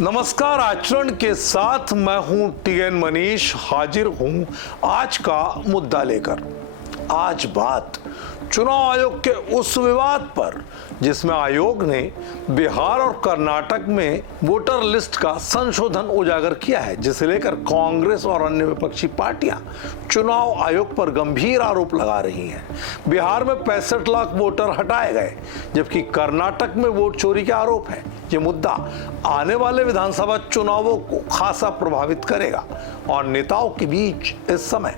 नमस्कार। आचरण के साथ मैं हूं टीएन मनीष, हाजिर हूं आज का मुद्दा लेकर। आज बात चुनाव आयोग के उस विवाद पर जिसमें आयोग ने बिहार और कर्नाटक में वोटर लिस्ट का संशोधन उजागर किया है, जिसे लेकर कांग्रेस और अन्य विपक्षी पार्टियां चुनाव आयोग पर गंभीर आरोप लगा रही हैं। बिहार में 65 लाख वोटर हटाए गए, जबकि कर्नाटक में वोट चोरी के आरोप है। ये मुद्दा आने वाले विधानसभा चुनावों को खासा प्रभावित करेगा और नेताओं के बीच इस समय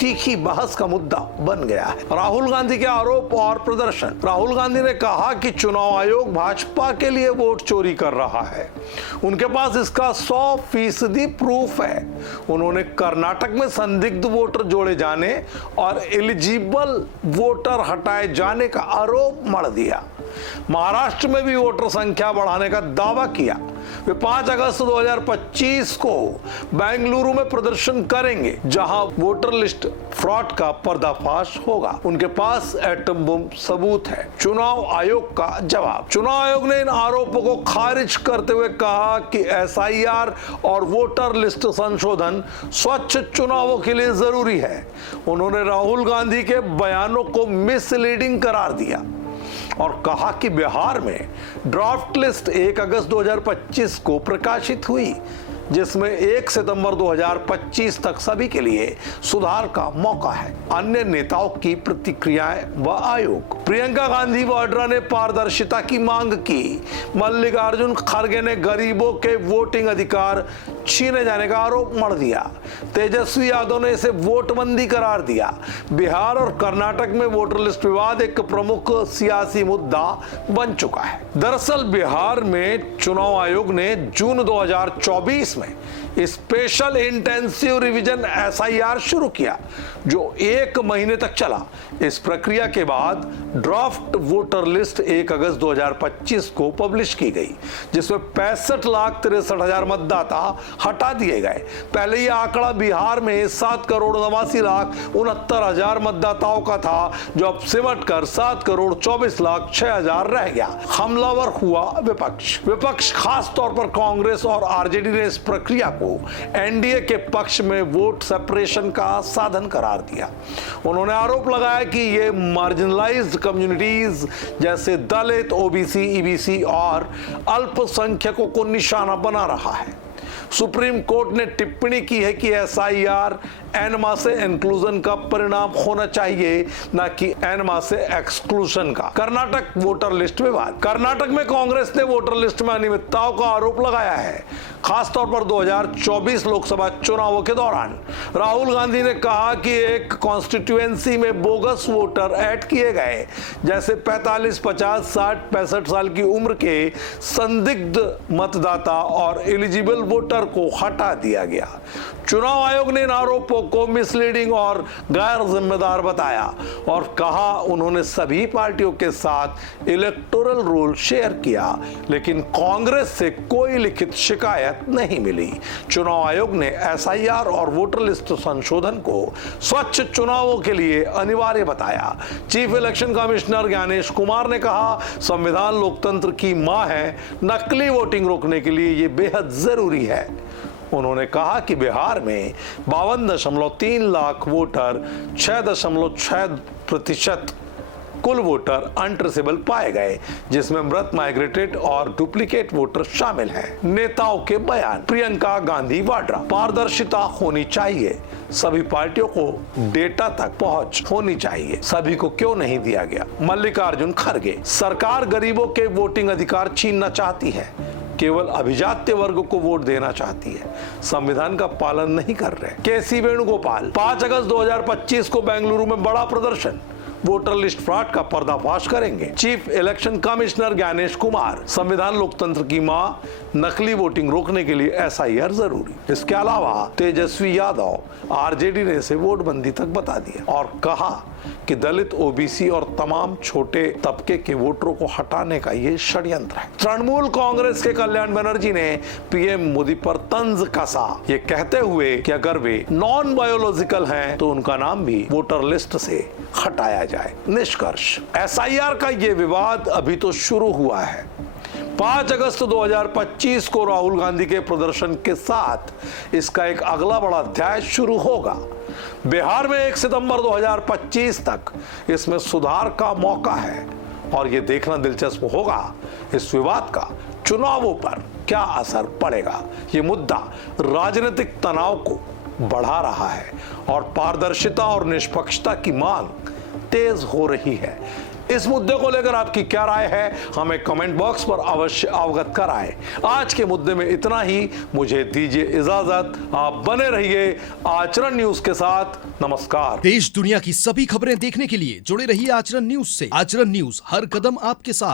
तीखी बहस का मुद्दा बन गया है। राहुल गांधी के आरोप और प्रदर्शन। राहुल गांधी ने कहा कि चुनाव आयोग भाजपा के लिए वोट चोरी कर रहा है। उनके पास इसका 100% प्रूफ है। उन्होंने कर्नाटक में संदिग्ध वोटर जोड़े जाने और एलिजिबल वोटर हटाए जाने का आरोप मढ़ दिया। महाराष्ट्र में भी वोटर संख्या बढ़ाने का दावा किया। वे 5 अगस्त 2025 को बेंगलुरु में प्रदर्शन करेंगे, जहां वोटर लिस्ट फ्रॉड का पर्दाफाश होगा। उनके पास एटम बम सबूत है। चुनाव आयोग का जवाब। चुनाव आयोग ने इन आरोपों को खारिज करते हुए कहा कि एसआईआर और वोटर लिस्ट संशोधन स्वच्छ चुनावों के लिए जरूरी है। उन्होंने राहुल गांधी के बयानों को मिसलीडिंग करार दिया और कहा कि बिहार में ड्राफ्ट लिस्ट 1 अगस्त 2025 को प्रकाशित हुई, जिसमें 1 सितंबर 2025 तक सभी के लिए सुधार का मौका है। अन्य नेताओं की प्रतिक्रियाएं व आयोग। प्रियंका गांधी वाड्रा ने पारदर्शिता की मांग की। मल्लिकार्जुन खड़गे ने गरीबों के वोटिंग अधिकार छीने जाने का आरोप मढ़ दिया। तेजस्वी यादव ने इसे वोटबंदी करार दिया। बिहार और कर्नाटक में वोटर लिस्ट विवाद एक प्रमुख सियासी मुद्दा बन चुका है। दरअसल बिहार में चुनाव आयोग ने जून 2024 में स्पेशल इंटेंसिव रिवीजन एसआईआर शुरू किया, जो 1 महीने तक चला। इस प्रक्रिया के बाद ड्राफ्ट वोटर लिस्ट 1 अगस्त 2025 को पब्लिश की गई, जिसमें 65,63,000 मतदाता हटा दिए गए। पहले यह आंकड़ा बिहार में 7,89,69,000 मतदाताओं का था, जो अब सिमट कर 7,24,06,000 रह गया। हमलावर हुआ विपक्ष खास तौर पर कांग्रेस और आरजेडी ने इस प्रक्रिया को एनडीए के पक्ष में वोट सेपरेशन का साधन करार दिया। उन्होंने आरोप लगाया कि ये मार्जिनलाइज्ड कम्युनिटीज जैसे दलित, ओबीसी, ईबीसी और अल्पसंख्यकों को निशाना बना रहा है। सुप्रीम कोर्ट ने टिप्पणी की है कि एसआईआर एनमा से इंक्लूजन का परिणाम होना चाहिए, न कि एनमा से एक्सक्लूजन का। कर्नाटक वोटर लिस्ट विवाद। कर्नाटक में कांग्रेस ने वोटर लिस्ट में अनियमितताओं का आरोप लगाया है, खासतौर पर 2024 लोकसभा चुनावों के दौरान। राहुल गांधी ने कहा कि एक कॉन्स्टिट्यूएंसी में बोगस वोटर ऐड किए गए, जैसे 45, 50, 60, 65 साल की उम्र के संदिग्ध मतदाता और एलिजिबल वोटर को हटा दिया गया। चुनाव आयोग ने इन आरोपों को मिसलीडिंग और गैर जिम्मेदार बताया और कहा उन्होंने सभी पार्टियों के साथ इलेक्टोरल रोल शेयर किया, लेकिन कांग्रेस से कोई लिखित शिकायत नहीं मिली। चुनाव आयोग ने एसआईआर और वोटर लिस्ट संशोधन को स्वच्छ चुनावों के लिए अनिवार्य बताया। Chief election commissioner Gyanesh Kumar ने कहा, संविधान लोकतंत्र की मां है, नकली वोटिंग रोकने के लिए ये बेहद जरूरी है। उन्होंने कहा कि बिहार में 52.3 लाख वोटर, 6.6% कुल वोटर अनट्रेसेबल पाए गए, जिसमें मृत, माइग्रेटेड और डुप्लीकेट वोटर शामिल हैं। नेताओं के बयान। प्रियंका गांधी वाड्रा। पारदर्शिता होनी चाहिए, सभी पार्टियों को डेटा तक पहुंच होनी चाहिए, सभी को क्यों नहीं दिया गया। मल्लिकार्जुन खड़गे। सरकार गरीबों के वोटिंग अधिकार छीनना चाहती है, केवल अभिजात्य वर्ग को वोट देना चाहती है, संविधान का पालन नहीं कर रहे। केसी वेणुगोपाल। 5 अगस्त 2025 को बेंगलुरु में बड़ा प्रदर्शन, वोटर लिस्ट फ्रॉड का पर्दाफाश करेंगे। Chief election commissioner Gyanesh Kumar. संविधान लोकतंत्र की मां, नकली वोटिंग रोकने के लिए एसआईआर जरूरी। इसके अलावा तेजस्वी यादव, आरजेडी ने इसे वोटबंदी तक बता दिया और कहा कि दलित, ओबीसी और तमाम छोटे तबके के वोटरों को हटाने का ये षड्यंत्र है। तृणमूल कांग्रेस के कल्याण बनर्जी ने पीएम मोदी पर तंज कसा, ये कहते हुए कि अगर वे नॉन बायोलॉजिकल हैं तो उनका नाम भी वोटर लिस्ट से हटाया जाए। निष्कर्ष, एसआईआर का ये विवाद अभी तो शुरू हुआ है। 5 अगस्त 2025 को राहुल गांधी के प्रदर्शन के साथ इसका एक अगला बड़ा अध्याय शुरू होगा। बिहार में 1 सितंबर 2025 तक इसमें सुधार का मौका है और यह देखना दिलचस्प होगा इस विवाद का चुनावों पर क्या असर पड़ेगा। यह मुद्दा राजनीतिक तनाव को बढ़ा रहा है और पारदर्शिता और निष्पक्षता की मांग तेज हो रही है। इस मुद्दे को लेकर आपकी क्या राय है, हमें कमेंट बॉक्स पर अवश्य अवगत कराएं। आज के मुद्दे में इतना ही, मुझे दीजिए इजाजत। आप बने रहिए आचरण न्यूज के साथ। नमस्कार। देश दुनिया की सभी खबरें देखने के लिए जुड़े रहिए आचरण न्यूज से। आचरण न्यूज, हर कदम आपके साथ।